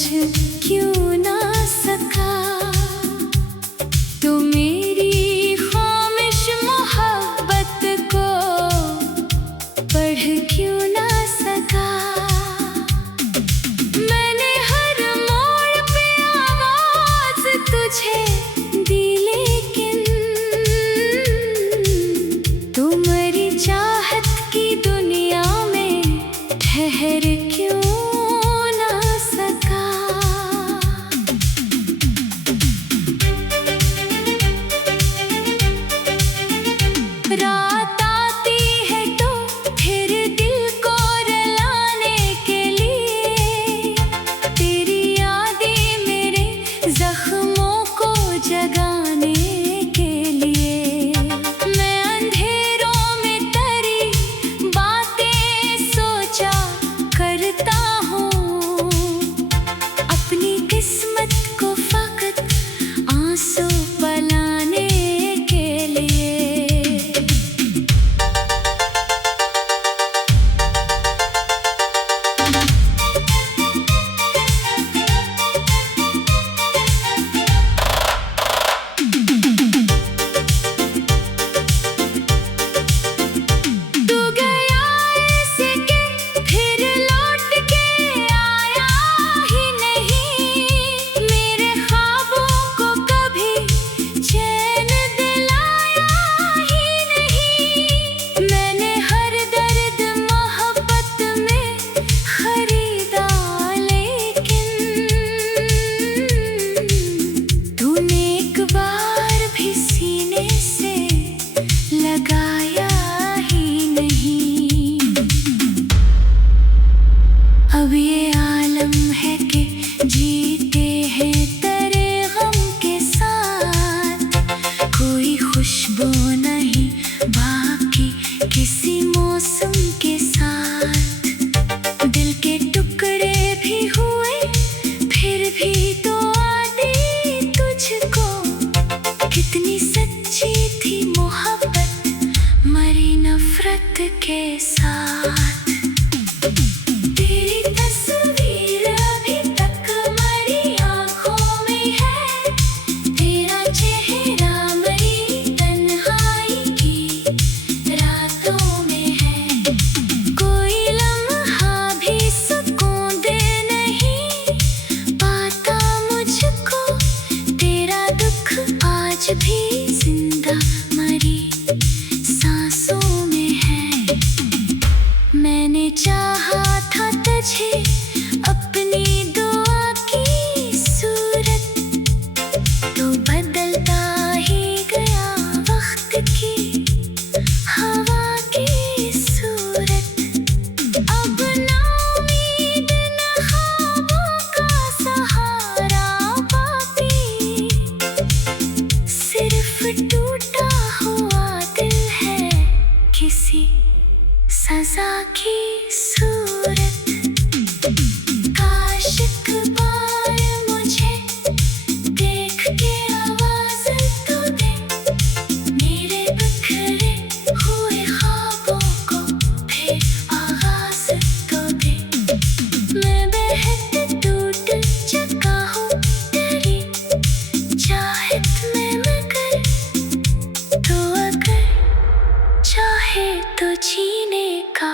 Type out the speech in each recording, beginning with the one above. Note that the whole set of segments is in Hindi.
क्यों ना सका, तो मेरी खामिश मोहब्बत को पढ़ क्यों ना सका। मैंने हर मोड़ पे आवाज तुझे दी, लेकिन तू मेरी चाहत की दुनिया में ठहर क्यों ना सका। रात आती है तो फिर दिल को रुलाने के लिए, तेरी यादें मेरे जख्मों को जगाने के लिए। मैं अंधेरों में तेरी बातें सोचा करता हूँ, अपनी किस्मत को फकत आंसू पलाने के लिए। तू गया ऐसे कि फिर लौट के आया ही नहीं, मेरे ख्वाबों को कभी चैन दिलाया ही नहीं। मैंने हर दर्द मोहब्बत में खरीदा, लेकिन तूने एक बार भी सीने से लगाया ही नहीं। अब ये आलम है कि जीते हैं तेरे गम के साथ, कोई खुशबू नहीं बाकी किसी मौसम के साथ। दिल के टुकड़े भी हुए फिर भी तो आती तुझको, कितनी सच्ची थी मोहब्बत मरी नफरत के साथ। तेरी तस्वीर अभी तक मरी आँखों में है, तेरा चेहरा मरी तन्हाई की रातों में है। कोई लम्हा भी सुकून दे नहीं पाता मुझको, तेरा दुख आज भी जिंदा मरी सांसों में है। मैंने चाहा था तुझे अपनी दुआ की सूरत, तो बदलता ही गया वक्त की हवा की सूरत। अब ना उम्मीद न ख्वाबों का सहारा बाकी, सिर्फ टूटा हुआ दिल है किसी सजा की सूरत। काश एक बार मुझे देख के आवाज तो दे, मेरे बिखरे हुए ख्वाबों को फिर आगाज तो दे। मैं बेहद टूट चुका हूँ तेरी चाहत में, मगर तो अगर चाहे तो जीने का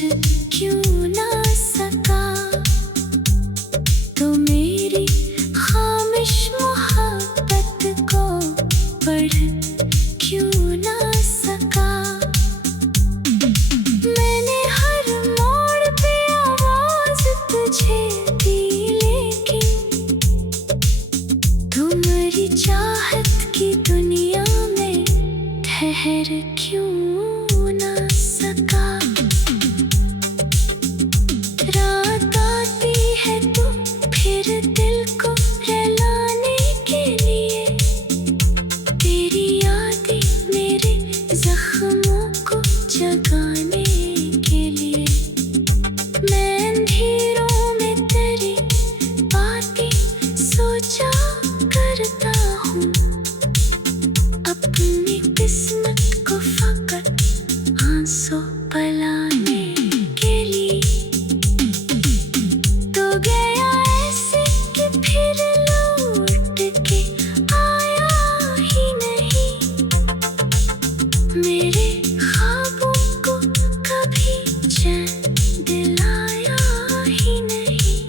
क्यों ना सका, तो मेरी खामिश मोहब्बत को पढ़ क्यों ना सका। मैंने हर मोड़ पे आवाज तुझे दी, लेकिन तुम्हारी चाहत की दुनिया में ठहर क्यों ना सका। रात आती है तो फिर दिल को रुलाने के लिए, तेरी यादें मेरे जख्मों को जगाने के लिए। मैं अंधेरों में तेरी बातें सोचा करता हूँ, अपनी किस्मत को फकत आंसू पलाने के लिए। तो गया ऐसे कि फिर लौट के आया ही नहीं, मेरे ख्वाबों को कभी चैन दिलाया ही नहीं।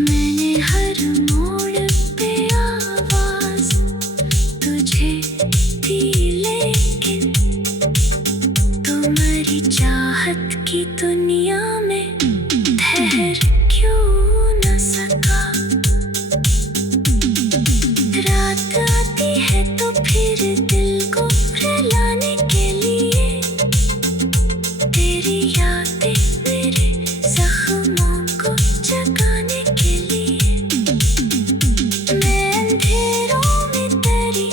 मैंने हर मोड़ पे आवाज तुझे दी, लेकिन तुम्हारी चाहत की दुनिया में ठहर क्यों न सका। रात आती है तो फिर दिल को रुलाने के लिए, तेरी यादें मेरे जख्मों को जगाने के लिए। मैं अंधेरों में तेरी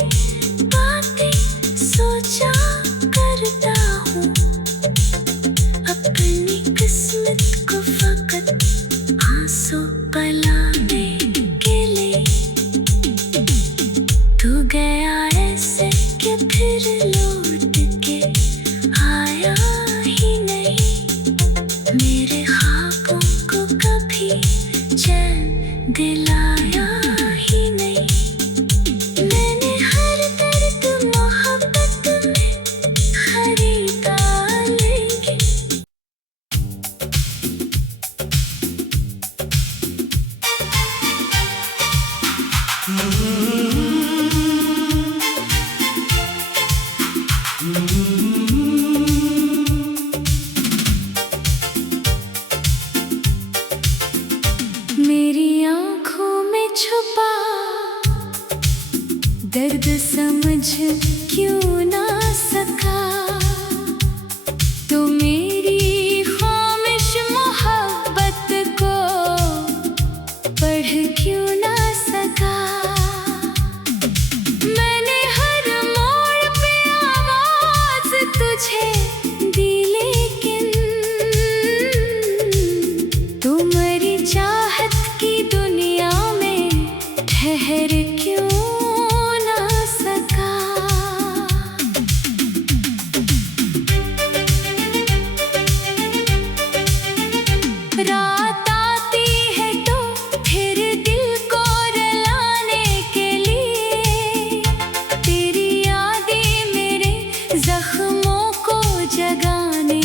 बातें सोचा करता हूँ, अपनी किस्मत को फकत आंसू पलाने के लिए। तू गया ऐसे कि फिर लौट के आया ही नहीं, मेरे ख्वाबों को कभी चैन दिलाया ही नहीं। मैंने हर दर्द मोहब्बत में खरीदा, लेकिन मेरी आँखों में छुपा दर्द समझ क्यों ना सका, तो मेरी खामिश मोहब्बत को पढ़ क्यों ना सका। मैंने हर मोड़ पे आवाज तुझे दी, लेकिन तुम्हारी चाहत की दुनिया में ठहर क्यों ना सका। रात आती है तो फिर दिल को रुलाने के लिए, तेरी यादें मेरे जख्मों को जगाने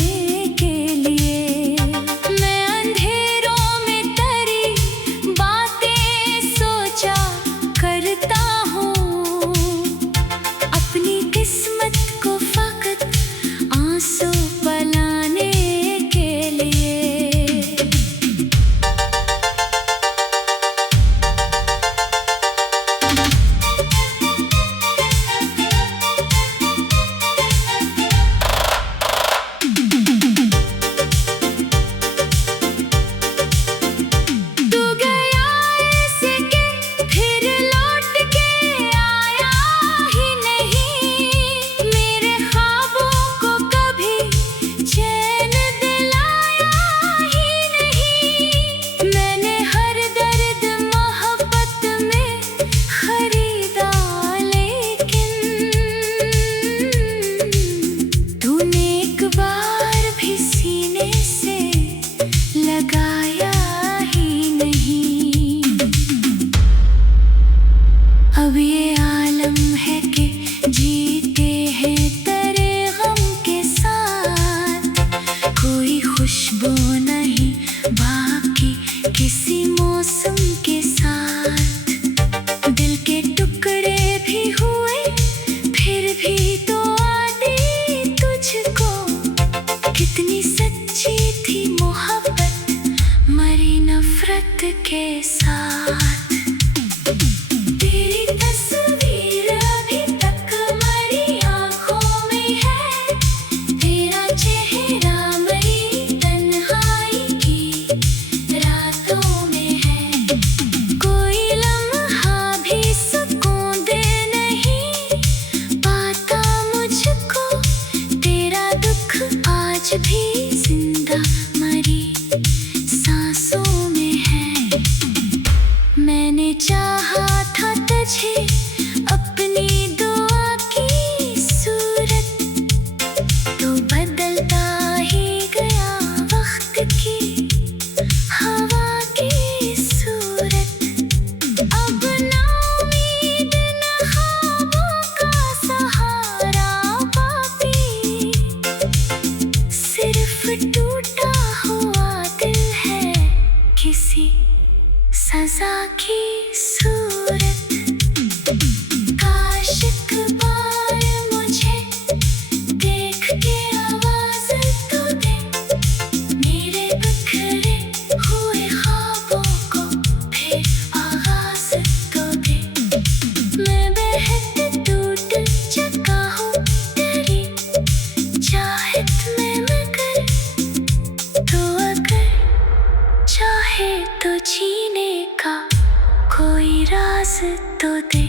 के लिए। मैं अंधेरों में तेरी बातें सोचा करता हूँ, अपनी किस्मत को फकत आंसू पलाने के लिए। खुशबू नहीं बाकी किसी मौसम के साथ। दिल के टुकड़े भी हुए फिर भी तो आती तुझको। कितनी सच्ची थी मोहब्बत मरी नफरत के साथ। तेरी तस्वीर अभी तक मेरी आँखों में है, तेरा चेहरा मेरी तन्हाई की रातों में है। कोई लम्हा भी सुकून दे नहीं पाता मुझको, तेरा दुख आज भी जिंदा मरी सांसों में है। मैंने चाहा था तुझे अपनी दुआ की सूरत, तो बदलता ही गया वक्त की हवा की सूरत। अब ना उम्मीद न ख्वाबों का सहारा बाकी, सिर्फ टूटा हुआ दिल है किसी सजा की सूरत। काश एक बार मुझे देख के आवाज तो दे, मेरे बिखरे हुए ख्वाबों को फिर आगाज तो दे। मैं बेहद टूट चुका हूँ तेरी चाहत में मगर, तो अगर चाहे तो जीने का कोई राज तो दे।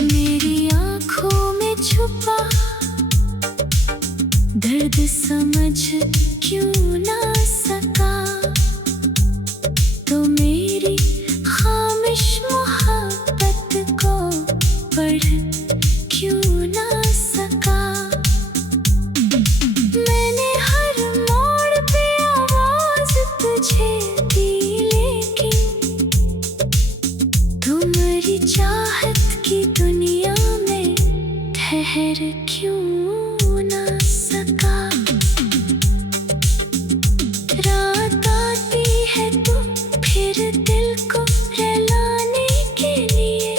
मेरी आँखों में छुपा दर्द समझ क्यों ना सका, तो मेरी खामिश मोहब्बत को पढ़ क्यों ना सका। मैंने हर मोड़ पे आवाज तुझे दी, लेकिन तुम्हारी चाहत की दुनिया में ठहर क्यों ना सका। रात आती है तो फिर दिल को रुलाने के लिए,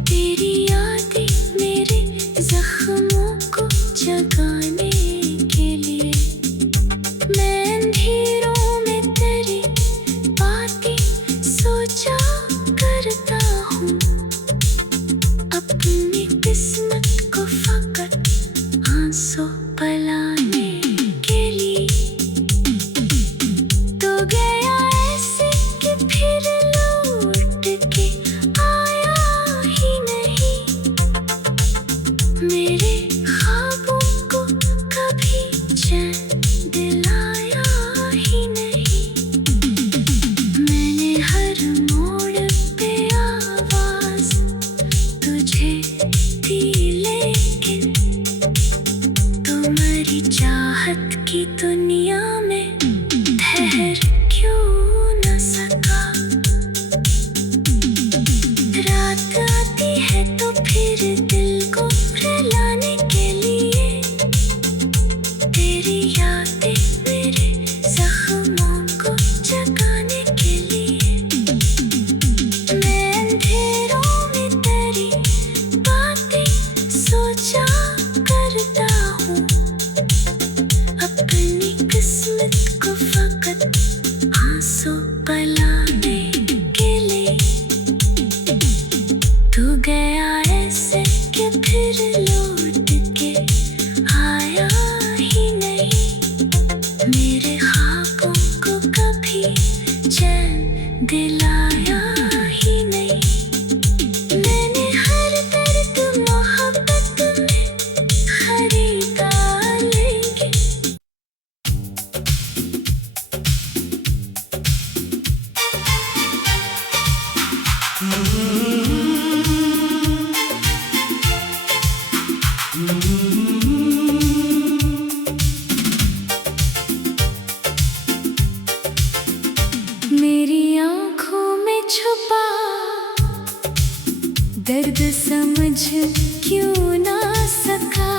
तेरी यादें मेरे जख्मों को जगाने के लिए। मैं अंधेरों में तेरी बातें सोचा करता हूँ, अपनी किस्मत को फकत आंसू पलाने के लिए। तो गया ऐसे कि फिर लौट के आया ही नहीं, मेरे ख्वाबों को कभी चैन दिलाया ही नहीं। मैंने हर मोड़ पे आवाज तुझे दी, लेकिन तुम्हारी चाहत की दुनिया में ठहर क्यों न सका। रात आती है तो फिर दिल को रुलाने के लिए, तेरी यादें मेरे जख्मों को जगाने के लिए। मैं अंधेरों में तेरी बातें सोचा करता हूँ, अपनी किस्मत को फकत आंसू पलाने के लिए। तू गया ऐसे कि फिर लौट के आया ही नहीं। मेरे ख्वाबों को कभी चैन दिलाया ही नहीं। मैंने हर दर्द मोहब्बत में खरीदा लेके। मेरी आँखों में छुपा दर्द समझ क्यों ना सका।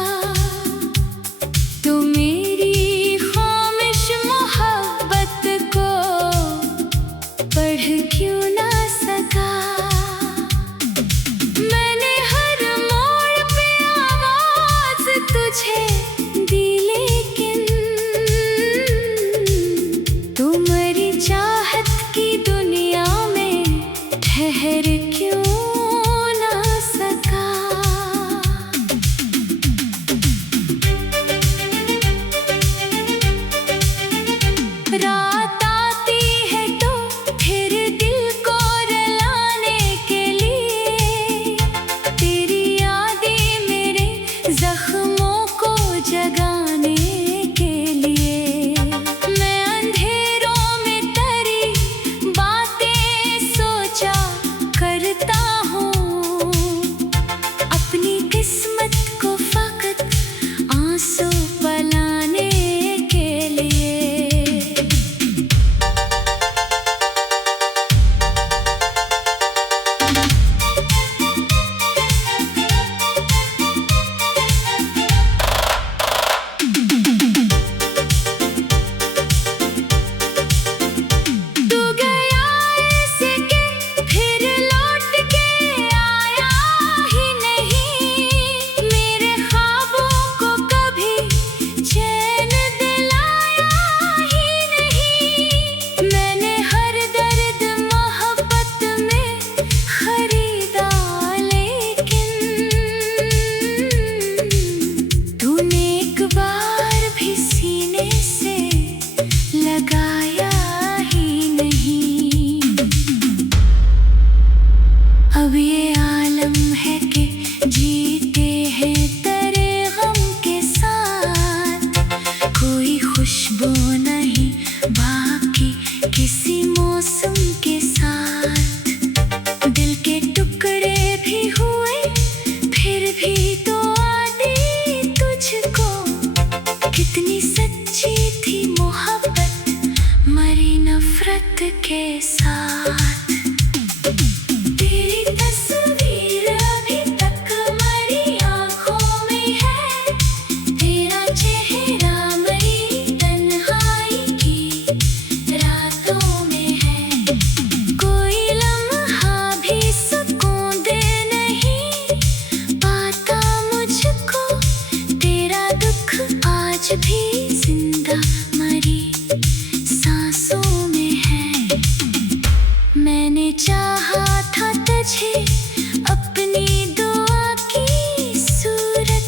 तो मेरी खामिश मोहब्बत को पढ़ क्यों ना सका। मैंने हर मोड़ पे आवाज तुझे दी, लेकिन तू मेरी चाहत की दुनिया में ठहर क्यों ना सका। रात आती है तो फिर दिल को रुलाने के लिए। तेरी यादें मेरे जख्मों को जगाने के लिए। मैं अंधेरों में तेरी बातें सोचा करता हूँ। अपनी किस्मत को फकत आंसू पलाने के लिए। तू गया ऐसे कि फिर लौट के आया ही नहीं। मेरे ख्वाबों को कभी चैन दिलाया ही नहीं। मैंने हर दर्द मोहब्बत में खरीदा, लेकिन तूने एक बार भी सीने से लगाया ही नहीं। अब ये आलम है कि जीते हैं तेरे गम के साथ। कोई खुशबू नहीं बाकी किसी मौसम के साथ। दिल के टुकड़े भी हुए फिर भी तो आती तुझको। कितनी सच्ची थी मोहब्बत मरी नफरत के साथ। तेरी तस्वीर अभी तक मेरी आँखों में है। तेरा चेहरा मेरी तन्हाई की रातों में है। कोई लम्हा भी सुकून दे नहीं पाता मुझको। तेरा दुख आज भी जिंदा मरी सांसों में है। मैंने चाहा था तुझे अपनी दुआ की सूरत।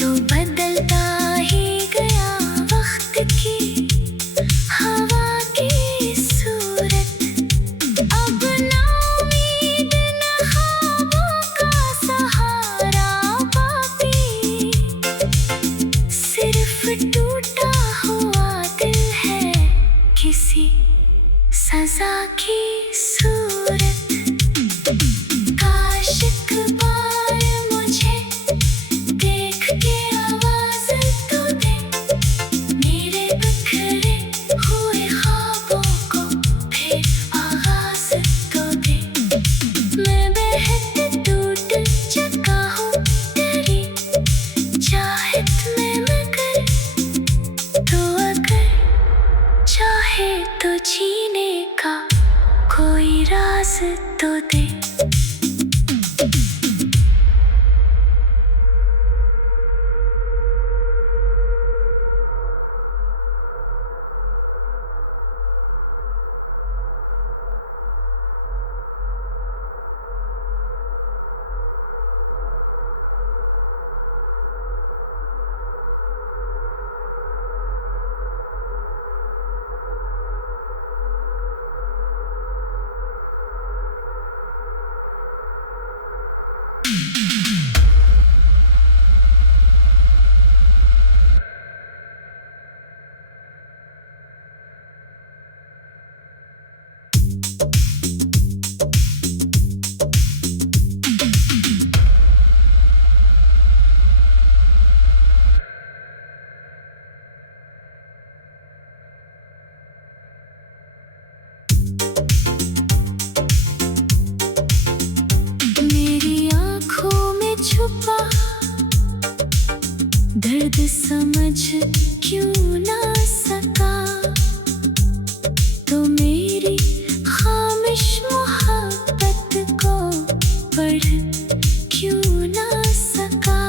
तो बदलता ही गया वक्त की हवा की सूरत। अब ना उम्मीद ना ख्वाबों का सहारा बाकी। सिर्फ टूटा हुआ दिल है किसी सजा की सूरत। काश एक बार मुझे देख के आवाज तो दे। मेरे बिखरे हुए ख्वाबों को फिर आगाज तो दे। मैं बेहद टूट चुका हूँ तेरी चाहत में मगर। तो अगर चाहे तो जीने का कोई राज तो दे। मेरी आँखों में छुपा दर्द समझ क्यों ना सका, तो मेरी खामिश मोहब्बत को पढ़ क्यों ना सका।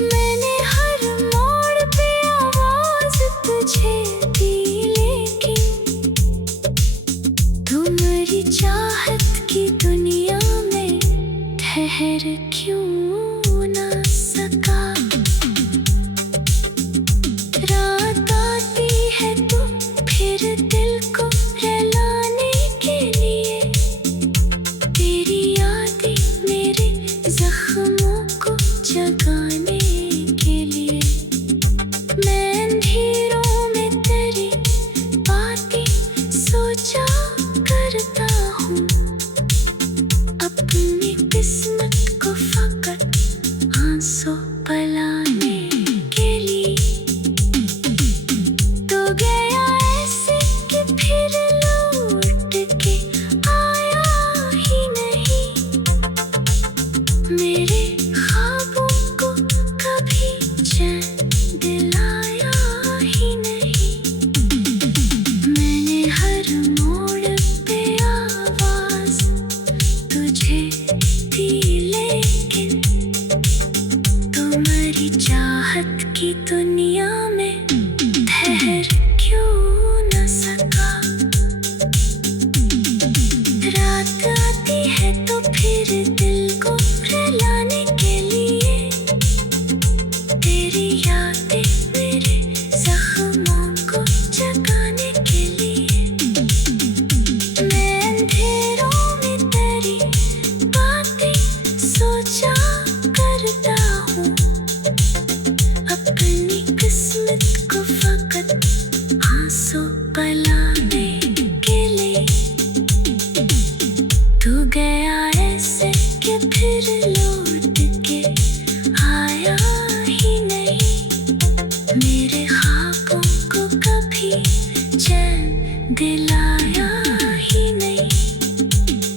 मैंने हर मोड़ पे आवाज तुझे दी, लेकिन तुम्हारी चाहत की दुनिया में ठहर क्यों ना सका। रात आती है तो फिर दिल को रुलाने के लिए, तेरी यादें मेरे जख्मों को जगाने के लिए। मैं अंधेरों में तेरी बातें सोचा करता हूँ, अपनी किस्मत को फकत आंसू पलाने के लिए। तो गया ऐसे कि फिर लौट के आया ही नहीं, मेरे ख्वाबों को कभी चैन दिलाया ही नहीं। मैंने हर मोड़ पे आवाज तुझे दी, लेकिन तुम्हारी चाहत की दुनिया में ठहर क्यों न सका। रात आती है तो फिर दिल को रुलाने के लिए, तेरी यादें मेरे जख्मों को जगाने के लिए। मैं अंधेरों में तेरी बातें सोचा करता हूँ, अपनी किस्मत को फकत आंसू पलाने के लिए। तू गया ऐसे कि फिर लौट के आया ही नहीं, मेरे ख्वाबों को कभी चैन दिलाया ही नहीं।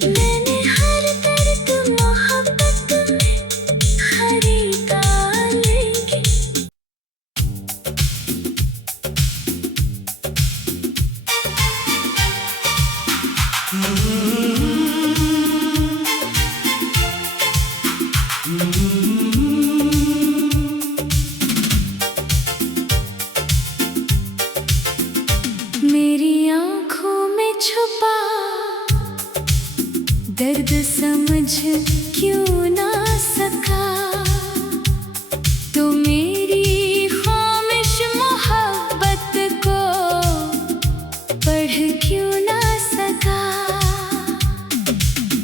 मैंने हर दर्द मोहब्बत में खरीदा, लेकिन मेरी आँखों में छुपा दर्द समझ क्यों ना सका, तो मेरी खामिश मोहब्बत को पढ़ क्यों ना सका।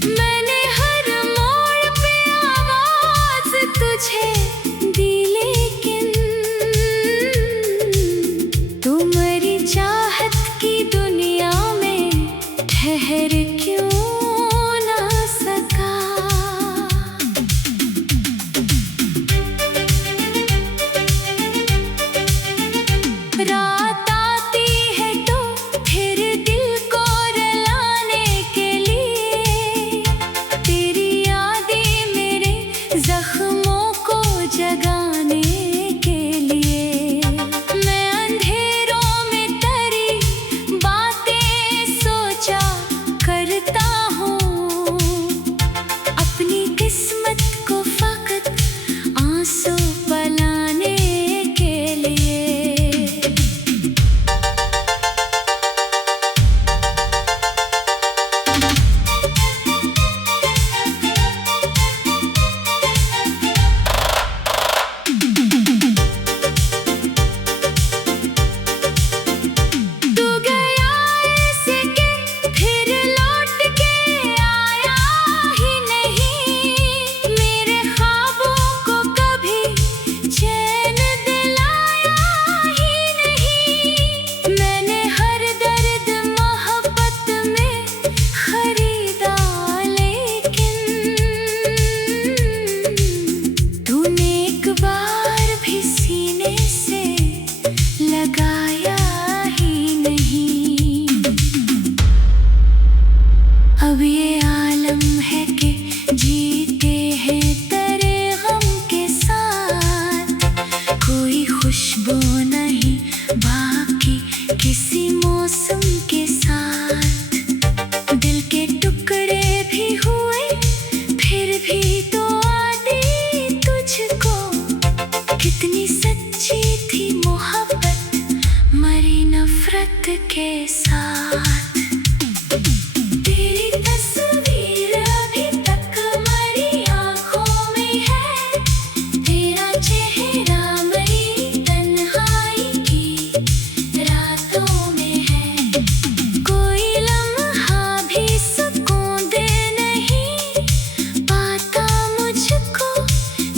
मैंने हर मोड़ पे आवाज तुझे दी, लेकिन तुम्हारी चाहत की दुनिया में ठहर क्यों ना सका। रात आती है तो फिर दिल को रुलाने के लिए, तेरी यादें मेरे जख्मों को जगाने के लिए। मैं अंधेरों में तेरी बातें सोचा करता हूँ, अपनी किस्मत को फकत आंसू पलाने के लिए। सूरत के साथ। तेरी तस्वीर अभी तक मेरी आँखों में है, तेरा चेहरा मेरी तन्हाई की रातों में है। कोई लम्हा भी सुकून दे नहीं पाता मुझको,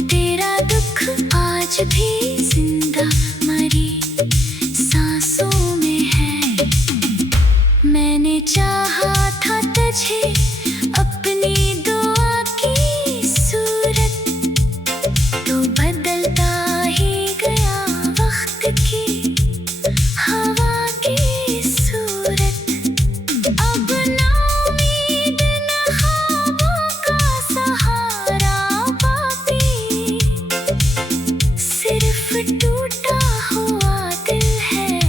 तेरा दुख आज भी जिंदा मरी सांसों में है। मैंने चाहा था तुझे अपनी दुआ की सूरत, तो बदलता ही गया वक्त की हवा की सूरत। अब ना उम्मीद न ख्वाबों का सहारा बाकी, सिर्फ टूटा हुआ दिल है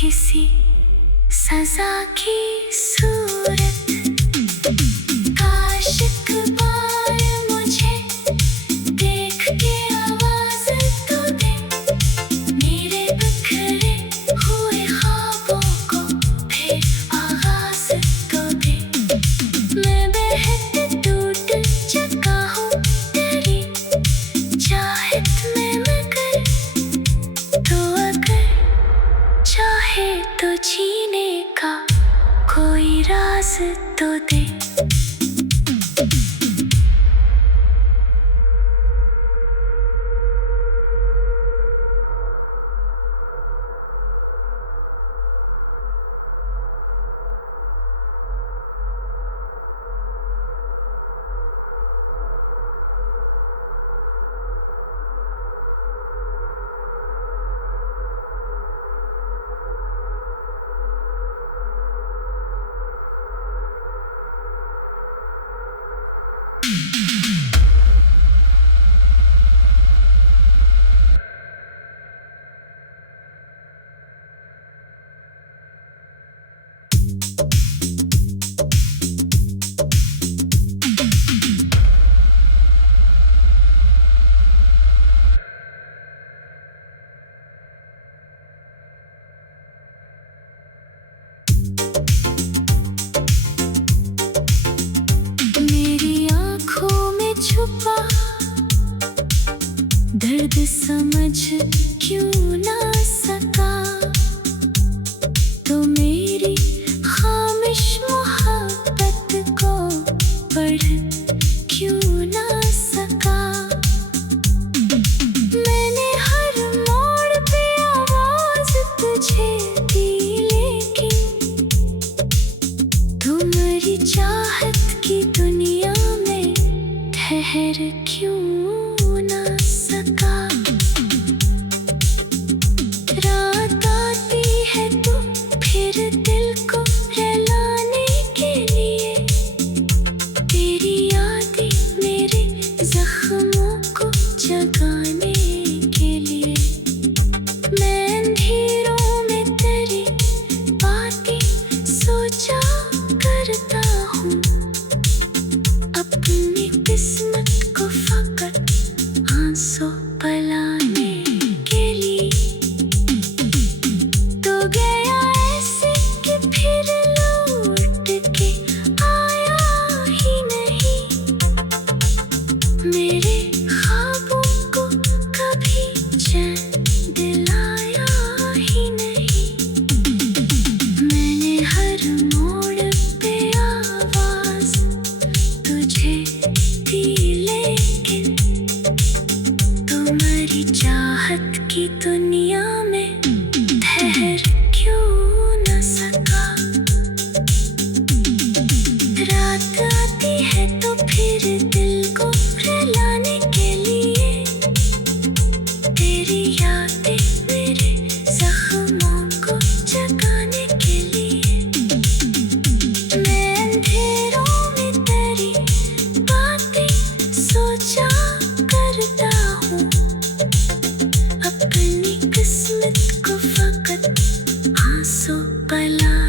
किसी सजा की सूरत। काश एक बार मुझे देख के आवाज तो दे, मेरे बिखरे हुए ख्वाबों को फिर आगाज तो दे। मैं बेहद टूट चुका हूँ तेरी चाहत में मगर, तो अगर चाहे तो जीने का कोई राज तो दे। मेरी आँखों में छुपा दर्द समझ क्यों ना सका, तो मेरी खामिश मोहब्बत को पढ़ क्यों ना सका। मैंने हर मोड़ पे आवाज तुझे दी, लेकिन तुम्हारी चाहत की दुनिया में ठहर क्यों ना सका। रात आती है तो फिर दिल को रुलाने के लिए, तेरी यादें मेरे जख्मों को जगाने के लिए। मैं अंधेरों में तेरी बातें सोचा करता हूँ, अपनी किस्मत को फकत आंसू पलाने के लिए। तो गया ऐसे कि फिर लौट के आया ही नहीं, मेरे ख्वाबों को कभी चैन दिलाया ही नहीं। मैंने हर मोड़ पे आवाज तुझे दी, लेकिन तुम्हारी चाहत की दुनिया में ठहर क्यों न सका। रात आती है तो फिर दिल को रुलाने के लिए, तेरी यादें मेरे जख्मों को जगाने के लिए। मैं अंधेरों में तेरी बातें सोचा करता हूँ, अपनी किस्मत को फकत आंसू पला